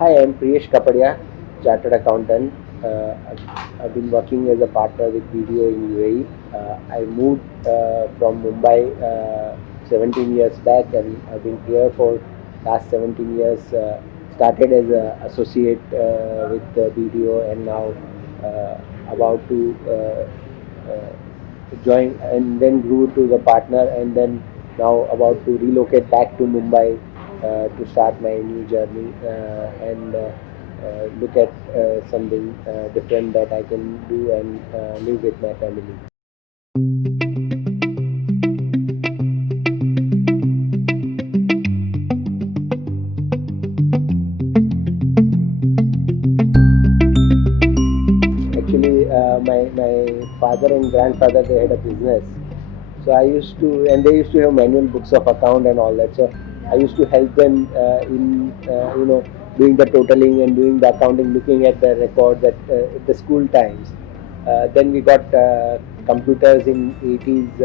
Hi, I'm Priyesh Kapadia, Chartered Accountant. I've been working as a partner with BDO in UAE. I moved from Mumbai 17 years back, and I've been here for last 17 years. Started as an associate with BDO, and now about to join, and then grew to the partner, and then now about to relocate back to Mumbai to start my new journey and look at something different that I can do and live with my family. Actually, my father and grandfather, they had a business. So I used to, and they used to have manual books of account and all that. So I used to help them in doing the totaling and doing the accounting, looking at the records at the school times. Then we got computers in 80s.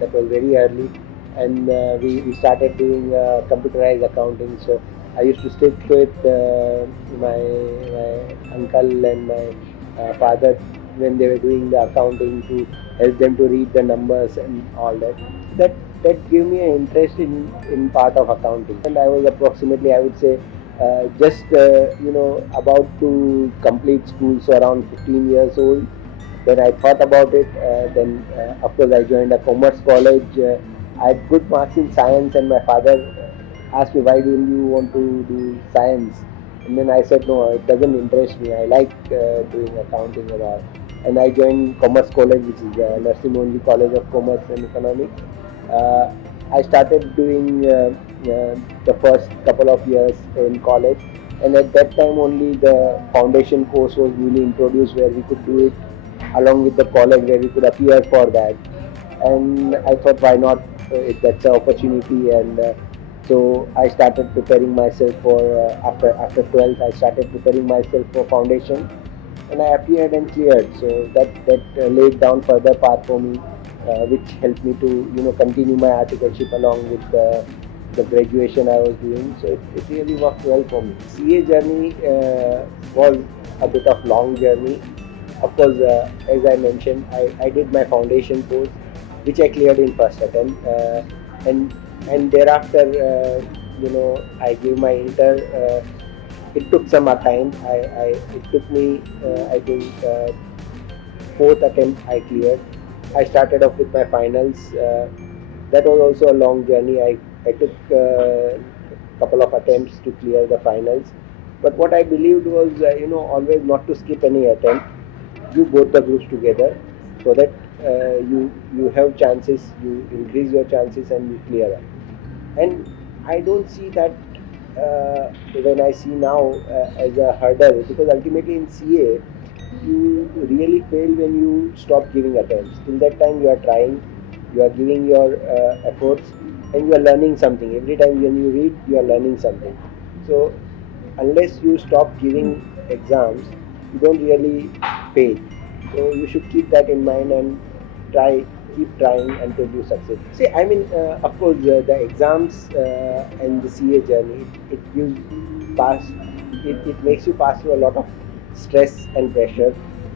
That was very early, and we started doing computerized accounting. So I used to sit with my uncle and my father when they were doing the accounting to help them to read the numbers and all that. That that gave me an interest in part of accounting. And I was approximately, I would say, just about to complete school, so around 15 years old. Then I thought about it. Then of course I joined a commerce college. I had good marks in science, and my father asked me, why don't you want to do science? And then I said, no, it doesn't interest me. I like doing accounting and all. And I joined Commerce College, which is the Narsimha College of Commerce and Economics. Uh, I started doing the first couple of years in college, and at that time only the foundation course was newly introduced, where we could do it along with the college, where we could appear for that. And I thought, why not? If that's an opportunity, and so I started preparing myself for after 12th. I started preparing myself for foundation, and I appeared and cleared. So that laid down further path for me, which helped me to continue my articleship along with the graduation I was doing. So it really worked well for me. CA journey was a bit of long journey. Of course, as I mentioned, I did my foundation course, which I cleared in first attempt, and thereafter, I gave my inter. It took some time. It took me, I think, fourth attempt I cleared. I started off with my finals. That was also a long journey. I took a couple of attempts to clear the finals. But what I believed was, always not to skip any attempt. Do both the groups together, so that you have chances, you increase your chances, and you clear up. And I don't see that when I see now as a hurdle, because ultimately in CA you really fail when you stop giving attempts. Till that time you are trying, you are giving your efforts, and you are learning something. Every time when you read, you are learning something. So unless you stop giving exams, you don't really fail. So you should keep that in mind and keep trying until you succeed. See, I mean, of course, the exams and the CA journey, it gives pass, it makes you pass through a lot of stress and pressure.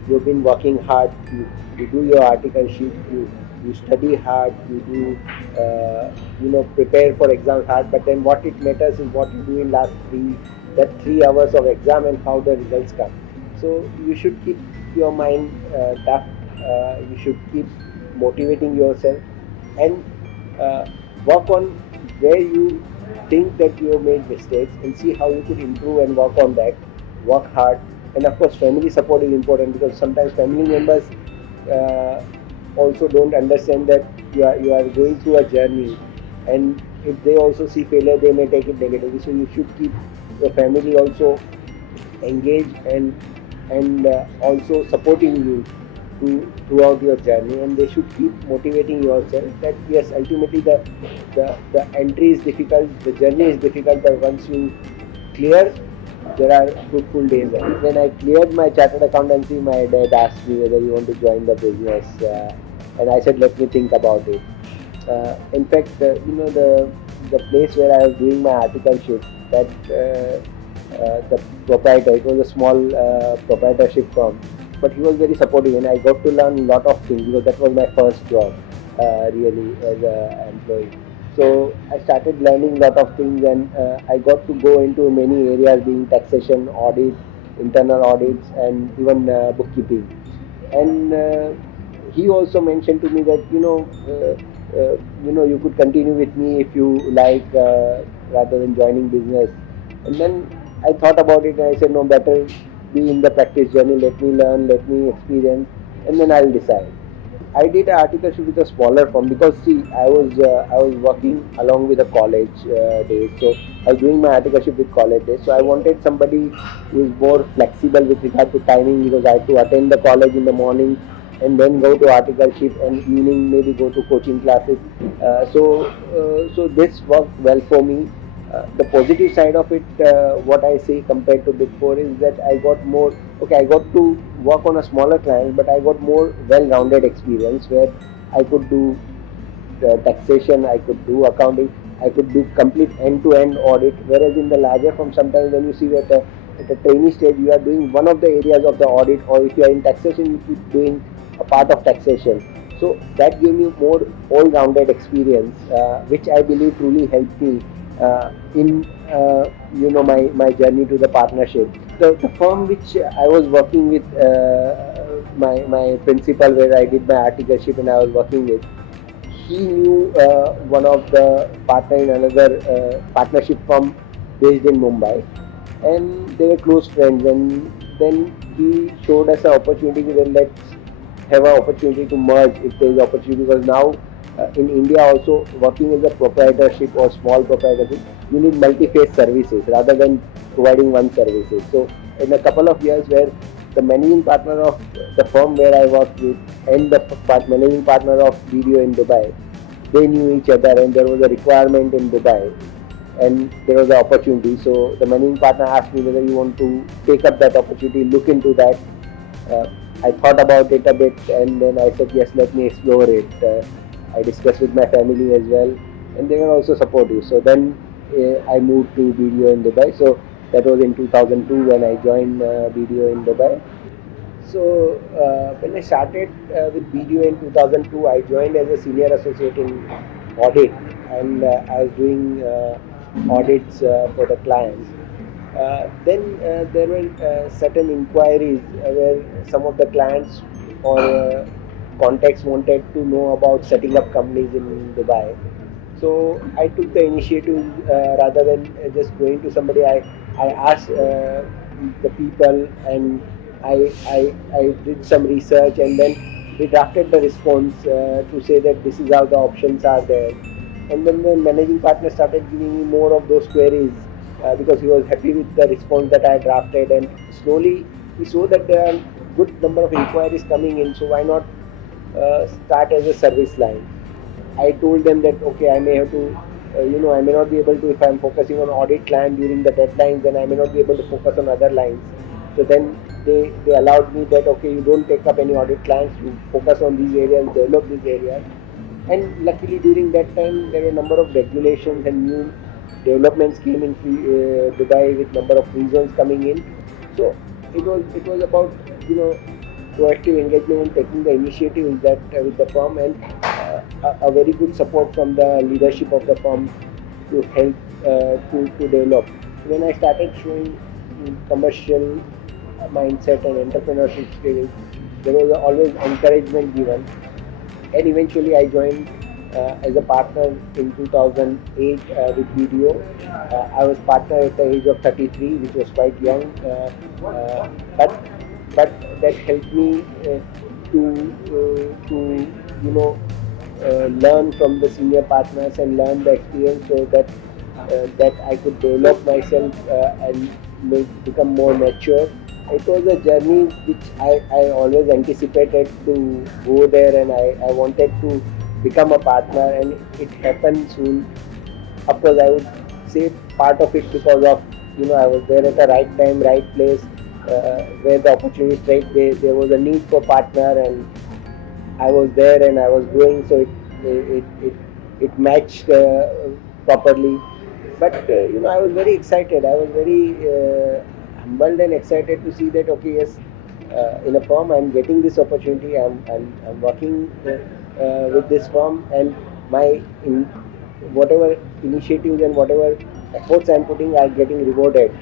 You've been working hard, you do your article sheet, you study hard, you do prepare for exams hard. But then what it matters is what you do in last 3 hours of exam and how the results come. So you should keep your mind tough. You should keep motivating yourself, and uh, work on where you think that you have made mistakes, and see how you could improve and work on that. Work hard, and of course family support is important, because sometimes family members uh, also don't understand that you are going through a journey, and if they also see failure, they may take it negatively. So you should keep your family also engaged, and also supporting you throughout your journey, and they should keep motivating yourself that yes, ultimately the entry is difficult, the journey is difficult, but once you clear, there are fruitful days ahead. When I cleared my chartered accountancy, my dad asked me whether you want to join the business, and I said, let me think about it. In fact, the place where I was doing my articleship, that the proprietor. It was a small proprietorship firm, but he was very supportive, and I got to learn a lot of things because that was my first job, really, as an employee. So I started learning a lot of things, and I got to go into many areas, being taxation, audit, internal audits, and even bookkeeping. And he also mentioned to me that you could continue with me if you like, rather than joining business. And then I thought about it, and I said, no, better be in the practice journey. Let me learn, let me experience, and then I'll decide. I did an articleship with a smaller firm because, see, I was working along with the college days, so I was doing my articleship with college days. So I wanted somebody who is more flexible with regard to timing, because I had to attend the college in the morning and then go to articleship, and evening maybe go to coaching classes. So this worked well for me. The positive side of it, what I see compared to Big Four, is that I got more. Okay, I got to work on a smaller client, but I got more well-rounded experience where I could do taxation, I could do accounting, I could do complete end-to-end audit. Whereas in the larger firm, sometimes when you see at a trainee stage, you are doing one of the areas of the audit, or if you are in taxation, you keep doing a part of taxation. So that gave me more all-rounded experience, which I believe truly helped me in my journey to the partnership. The firm which I was working with, my principal, where I did my articleship and I was working with, he knew one of the partner in another partnership firm based in Mumbai, and they were close friends. And then he showed us an opportunity. Well, let's have an opportunity to merge if there is opportunity, because now in India also, working as a proprietorship or small proprietorship, you need multi-phase services rather than providing one services. So in a couple of years, where the managing partner of the firm where I worked with and the managing partner of BDO in Dubai, they knew each other, and there was a requirement in Dubai, and there was an opportunity. So the managing partner asked me whether you want to take up that opportunity, look into that. uh, I thought about it a bit, and then I said, yes, let me explore it. I discussed with my family as well, and they were also supportive. So then I moved to BDO in Dubai. So that was in 2002 when I joined BDO in Dubai. So when I started with BDO in 2002, I joined as a senior associate in audit, and I was doing audits for the clients. Then there were certain inquiries where some of the clients or contacts wanted to know about setting up companies in Dubai. So I took the initiative, rather than just going to somebody. I asked the people, and I did some research, and then we drafted the response to say that this is how the options are there. And then the managing partner started giving me more of those queries, because he was happy with the response that I drafted. And slowly we saw that there are good number of inquiries coming in, so why not start as a service line. I told them that, okay, I may have to, I may not be able to, if I'm focusing on audit client during the deadlines, then I may not be able to focus on other lines. So then they allowed me that, okay, you don't take up any audit clients, you focus on these areas, develop these areas. And luckily during that time, there were a number of regulations and new developments came in Dubai, with number of free zones coming in. So it was about, you know proactive engagement and taking the initiative in that, with the firm, and a very good support from the leadership of the firm to help to develop. When I started showing commercial mindset and entrepreneurship skills, there was always encouragement given. And eventually I joined as a partner in 2008 with BDO. I was partner at the age of 33, which was quite young, but that helped me to learn from the senior partners and learn the experience, so that I could develop myself and become more mature. It was a journey which I always anticipated to go there, and I wanted to become a partner, and it happened soon. Of course, I would say part of it because of, I was there at the right time, right place, where the opportunity straight. There was a need for partner, and I was there and I was growing, so it matched properly. But I was very excited. I was very humbled and excited to see that, okay, yes, in a firm I'm getting this opportunity. I'm working with this firm, and my in whatever initiatives and whatever efforts I'm putting are getting rewarded.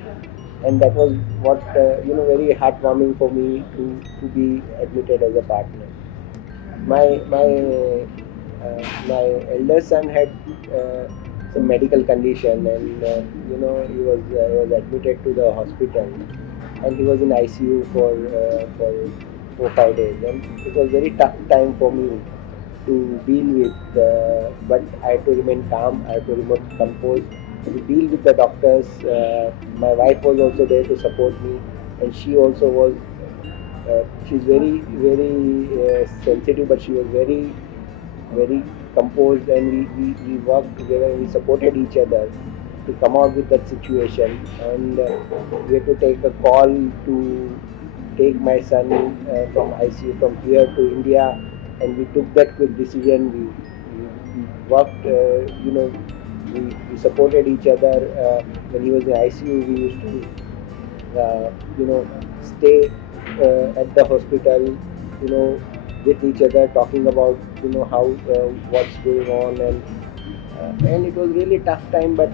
And that was what very heartwarming for me to be admitted as a partner. My elder son had uh, some medical condition, and he was admitted to the hospital, and he was in ICU for 4 5 days, and it was very tough time for me to deal with. But I had to remain calm. I had to remain composed to deal with the doctors. My wife was also there to support me, and she also was. She's very sensitive, but she was very composed, and we worked together and we supported each other to come out with that situation. And we had to take a call to take my son from ICU from here to India, and we took that quick decision. We worked, we supported each other. When he was in ICU, we used to, stay at the hospital, with each other, talking about, how what's going on, and it was really tough time, but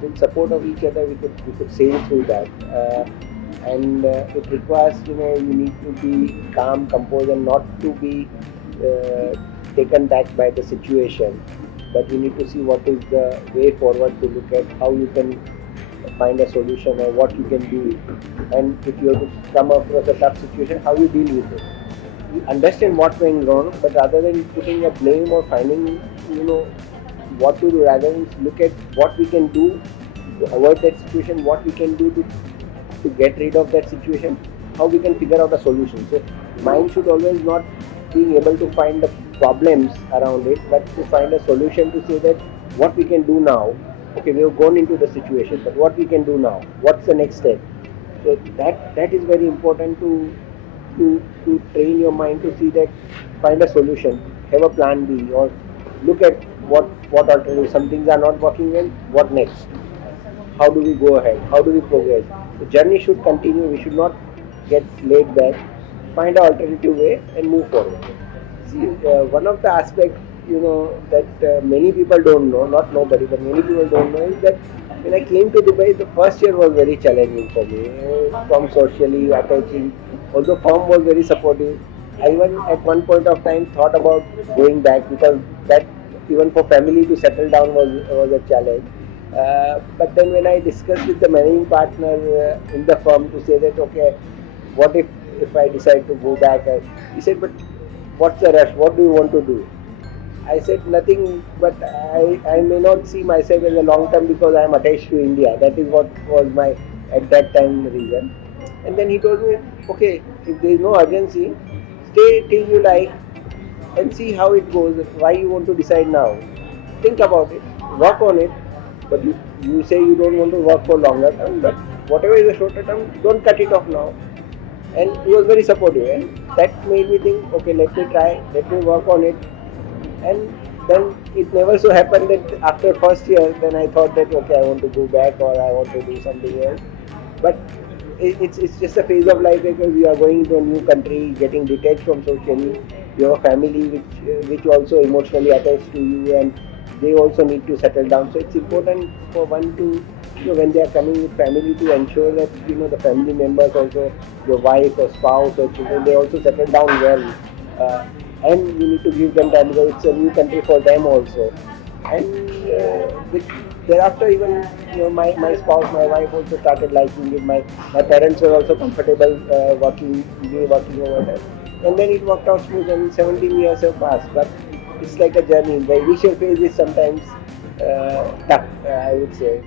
with support of each other, we could sail through that. And it requires, you need to be calm, composed, and not to be taken back by the situation, but you need to see what is the way forward, to look at how you can find a solution or what you can do. And if you have to come across a tough situation, how you deal with it. You understand what's going wrong, but rather than putting a blame or finding, what to do, rather than look at what we can do to avoid that situation, what we can do to get rid of that situation, how we can figure out a solution. So mind should always not being able to find the problems around it, but to find a solution, to say that what we can do now. Okay, we have gone into the situation, but what we can do now? What's the next step? So that is very important to train your mind to see that, find a solution, have a plan B, or look at what alternatives. Some things are not working well. What next? How do we go ahead? How do we progress? The journey should continue. We should not get laid back. Find an alternative way and move forward. See, one of the aspects, that many people don't know, not nobody, but many people don't know, is that when I came to Dubai, the first year was very challenging for me. From socially attaching, although firm was very supportive, I even at one point of time thought about going back, because that, even for family to settle down, was a challenge. But then when I discussed with the managing partner in the firm, to say that, okay, what if I decide to go back? He said, but what's the rush? What do you want to do? I said nothing, but I may not see myself as a long term, because I am attached to India. That is what was my at that time reason. And then he told me, okay, if there is no urgency, stay till you like and see how it goes. Why you want to decide now? Think about it, work on it. But you say you don't want to work for longer term, but whatever is a shorter term, don't cut it off now. And he was very supportive, and that made me think, okay, let me try, let me work on it. And then it never so happened that after first year, then I thought that, okay, I want to go back, or I want to do something else. But it's just a phase of life, because you are going to a new country, getting detached from socially. You have a family which also emotionally attached to you, and they also need to settle down. So it's important for one to, when they are coming with family, to ensure that, the family members also, your wife or spouse or children, they also settle down well. uh, and you need to give them time, because it's a new country for them also. And with thereafter, even, my spouse, my wife also started liking it. My parents were also comfortable working over there, and then it worked out smooth, and 17 years have passed. But it's like a journey. The initial phase is sometimes tough, I would say.